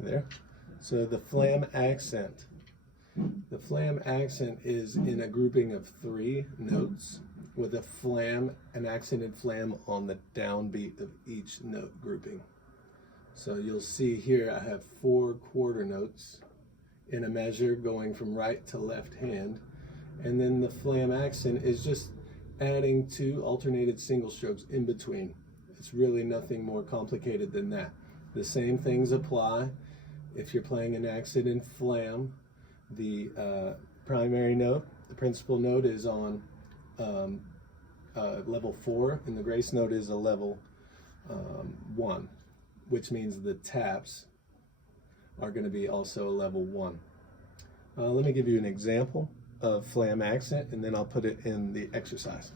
There. So the Flam Accent. The Flam Accent is in a grouping of 3 notes with a flam, an accented flam on the downbeat of each note grouping. So you'll see here I have 4 quarter notes in a measure going from right to left hand, and then the Flam Accent is just adding 2 alternated single strokes in between. It's really nothing more complicated than that. The same things apply if you're playing an accent in flam. The primary note, the principal note, is on level 4, and the grace note is a level 1, which means the taps are going to be also a level 1. Let me give you an example of Flam Accent, and then I'll put it in the exercise.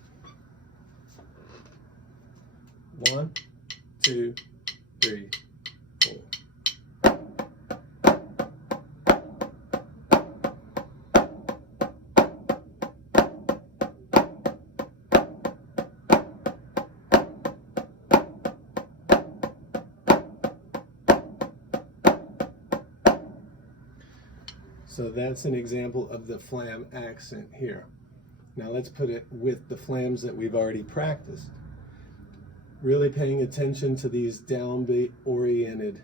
1, 2, 3, 4. So that's an example of the Flam Accent here. Now let's put it with the flams that we've already practiced. Really paying attention to these downbeat oriented.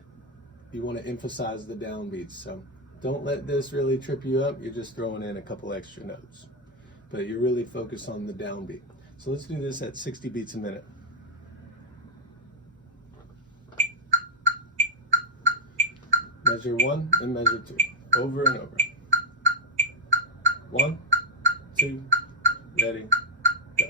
You want to emphasize the downbeats. So don't let this really trip you up. You're just throwing in a couple extra notes. But you're really focused on the downbeat. So let's do this at 60 beats a minute. Measure 1 and measure 2. Over and over. 1, 2, ready, go.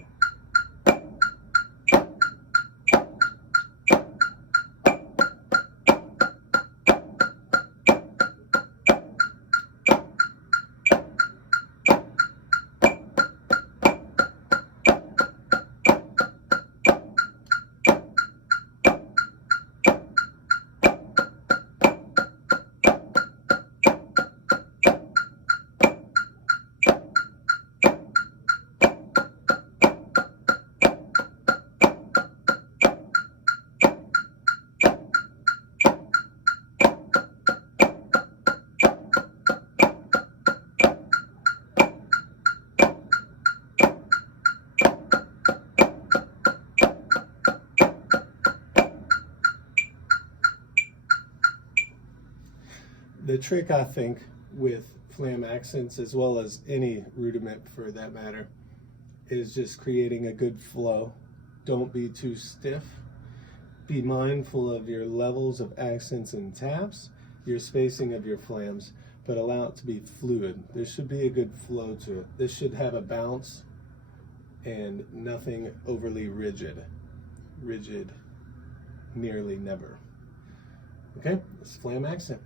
The trick, I think, with Flam Accents, as well as any rudiment for that matter, is just creating a good flow. Don't be too stiff. Be mindful of your levels of accents and taps, your spacing of your flams, but allow it to be fluid. There should be a good flow to it. This should have a bounce and nothing overly rigid. Rigid, nearly never. Okay, it's Flam Accent.